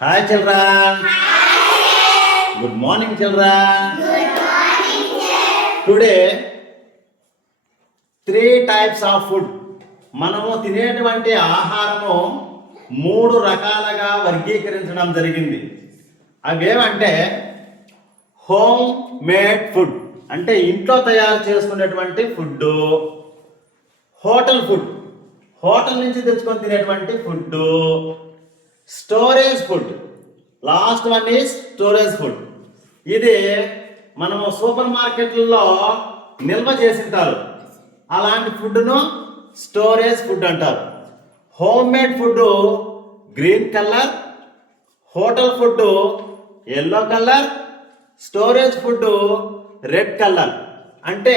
Hi children. Good morning children. Today three types of food మనము తినేటువంటి ఆహారము మూడు రకాలుగా వర్గీకరించడం జరిగింది. అవేమంటే హోమ్ మేడ్ ఫుడ్ అంటే ఇంట్లో తయారు చేసుకునేటువంటి ఫుడ్ హోటల్ ఫుడ్. హోటల్ నుంచి తెచ్చుకొని తినేటువంటి food storage food. Last one is storage food. ఇది మనము సూపర్ మార్కెట్లలో నిల్వ చేసింటారు అలాంటి ఫుడ్ను స్టోరేజ్ ఫుడ్ అంటారు. Home made food green colour hotel food yellow colour storage food red colour. అంటే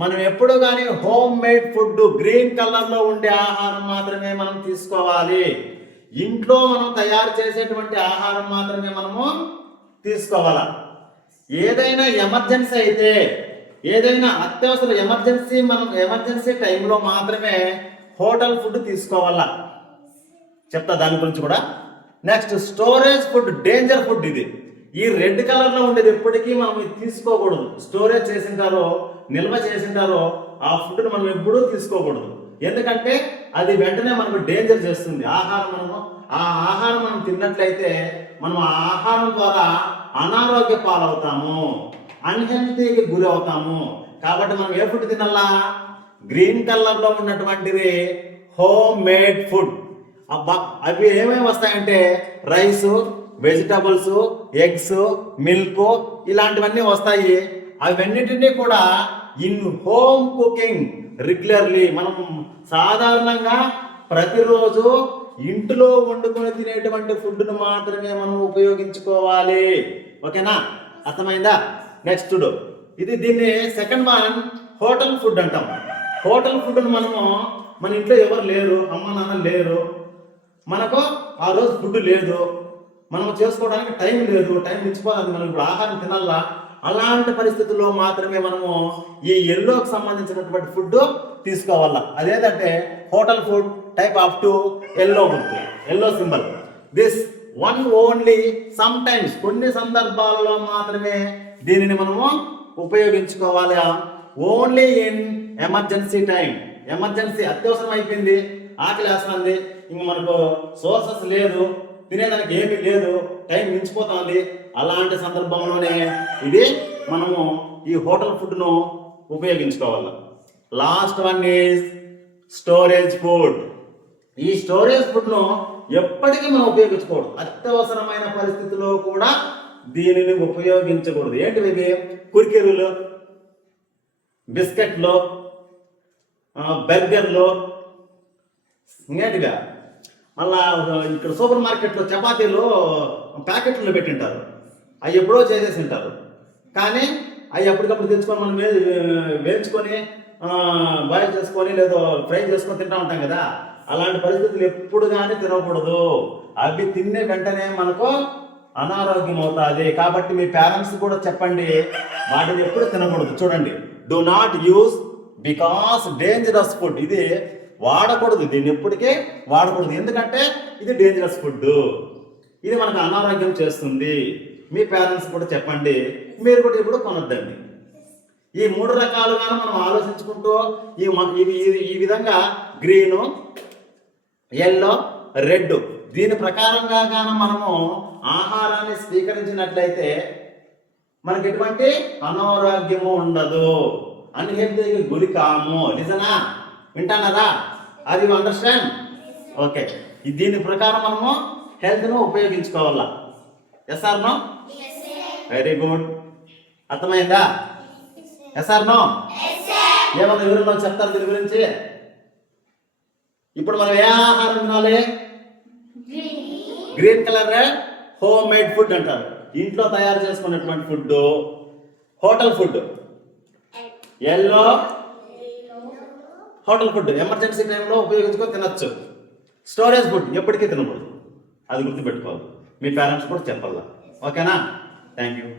మనం ఎప్పుడు కానీ హోమ్ మేడ్ ఫుడ్ గ్రీన్ కలర్లో ఉండే ఆహారం మాత్రమే మనం తీసుకోవాలి. ఇంట్లో మనం తయారు చేసేటువంటి ఆహారం మాత్రమే మనము తీసుకోవాలా? ఏదైనా ఎమర్జెన్సీ అయితే ఏదైనా అత్యవసర ఎమర్జెన్సీ మనం ఎమర్జెన్సీ టైంలో మాత్రమే హోటల్ ఫుడ్ తీసుకోవాలా? చెప్తా దాని గురించి కూడా. Next storage food danger food ఇది. ఈ రెడ్ కలర్లో ఉండేది ఎప్పటికీ మనం ఇది తీసుకోకూడదు. స్టోరేజ్ చేసింటారో నిల్వ చేసింటారో ఆ ఫుడ్ మనం ఎప్పుడూ తీసుకోకూడదు. ఎందుకంటే అది వెంటనే మనకు డేంజర్ చేస్తుంది. ఆహారం మనము ఆ ఆహారం మనం తిన్నట్లయితే మనం ఆ ఆహారం ద్వారా అనారోగ్య పాలవుతాము అన్హెల్తీకి గురి అవుతాము. కాబట్టి మనం ఏ ఫుడ్ తినాలా? గ్రీన్ కలర్లో ఉన్నటువంటిది ఉన్నటువంటివి హోమ్ మేడ్ ఫుడ్ అబ్బా అవి ఏమేమి వస్తాయంటే రైస్ వెజిటబుల్స్ ఎగ్స్ మిల్క్ ఇలాంటివన్నీ వస్తాయి. అవన్నిటినీ కూడా ఇన్ హోమ్ కుకింగ్ రెగ్యులర్లీ మనం సాధారణంగా ప్రతిరోజు ఇంట్లో వండుకొని తినేటువంటి ఫుడ్ను మాత్రమే మనం ఉపయోగించుకోవాలి. ఓకేనా? అర్థమైందా? నెక్స్ట్ ఇది దీన్ని సెకండ్ వన్ హోటల్ ఫుడ్ అంటాం. హోటల్ ఫుడ్ను మనము మన ఇంట్లో ఎవరు లేరు అమ్మ నాన్న లేరు. మనకు ఆ రోజు ఫుడ్ లేదు. మనం చేసుకోవడానికి టైం లేదు. టైం మించిపోతుంది మనం ఇప్పుడు ఆహారం తినాలా? అలాంటి పరిస్థితుల్లో మాత్రమే మనము ఈ ఎల్లోకి సంబంధించినటువంటి ఫుడ్ తీసుకోవాలా. అదేంటంటే hotel food type of two yellow food yellow symbol. This one only sometimes కొన్ని సందర్భాల్లో మాత్రమే దీనిని మనము ఉపయోగించుకోవాలి. Only in emergency time emergency అత్యవసరం అయిపోయింది ఆకలి వేస్తుంది ఇంక మనకు సోర్సెస్ లేదు. తినేదానికి ఏమీ లేదు టైం మించిపోతుంది. అలాంటి సందర్భంలోనే ఇది మనము ఈ హోటల్ ఫుడ్ను ఉపయోగించుకోవాలి. Last one is storage food. ఈ స్టోరేజ్ ఫుడ్ను ఎప్పటికీ మనం ఉపయోగించకూడదు అత్యవసరమైన పరిస్థితిలో కూడా దీనిని ఉపయోగించకూడదు. ఏంటివి ఇవి కురికెరులు బిస్కెట్లు బర్గర్లు ఇంకేంటిగా మళ్ళా ఇక్కడ సూపర్ మార్కెట్లో చపాతీలు ప్యాకెట్లు పెట్టింటారు. అవి ఎప్పుడో చేసేసి ఉంటారు కానీ అవి ఎప్పటికప్పుడు తెచ్చుకొని మనం వే వేయించుకొని బాయిల్ చేసుకొని లేదో ఫ్రై చేసుకొని తింటా ఉంటాం కదా అలాంటి పరిస్థితులు ఎప్పుడు కానీ తినకూడదు. అవి తినే వెంటనే మనకు అనారోగ్యం అవుతుంది. కాబట్టి మీ పేరెంట్స్ కూడా చెప్పండి వాటిని ఎప్పుడు తినకూడదు. చూడండి do not use because dangerous food. ఇది వాడకూడదు. దీన్ని ఎప్పటికీ వాడకూడదు. ఎందుకంటే ఇది డేంజరస్ ఫుడ్ ఇది మనకు అనారోగ్యం చేస్తుంది. మీ పేరెంట్స్ కూడా చెప్పండి. మీరు కూడా ఇప్పుడు కొనొద్దండి. ఈ మూడు రకాలుగా మనం ఆలోచించుకుంటూ ఈ మ- ఈ- ఈ విధంగా గ్రీను ఎల్లో రెడ్ దీని ప్రకారంగా గాన మనము ఆహారాన్ని స్వీకరించినట్లయితే మనకి ఎటువంటి అనారోగ్యము ఉండదు. అన్హెల్తీకి గురి కాము నిజనా వింటానరా అది అండర్స్టాండ్ ఓకే దీని ప్రకారం మనము హెల్త్ను ఉపయోగించుకోవాలా? Yes or no very good అర్థమైందా? ఎస్ ఆర్ నో ఏమన్నా వివరంలో చెప్తారు దీని గురించి? ఇప్పుడు మనం ఏ ఆహారం తినాలి? Green colour home made food అంటారు. ఇంట్లో తయారు చేసుకున్నటువంటి food hotel food yellow hotel food emergency టైంలో ఉపయోగించుకొని తినచ్చు. స్టోరేజ్ ఫుడ్ ఎప్పటికీ తినకూడదు. అది గుర్తుపెట్టుకోవాలి. మీ పేరెంట్స్ కూడా చెప్పాలా? ఓకేనా? Thank you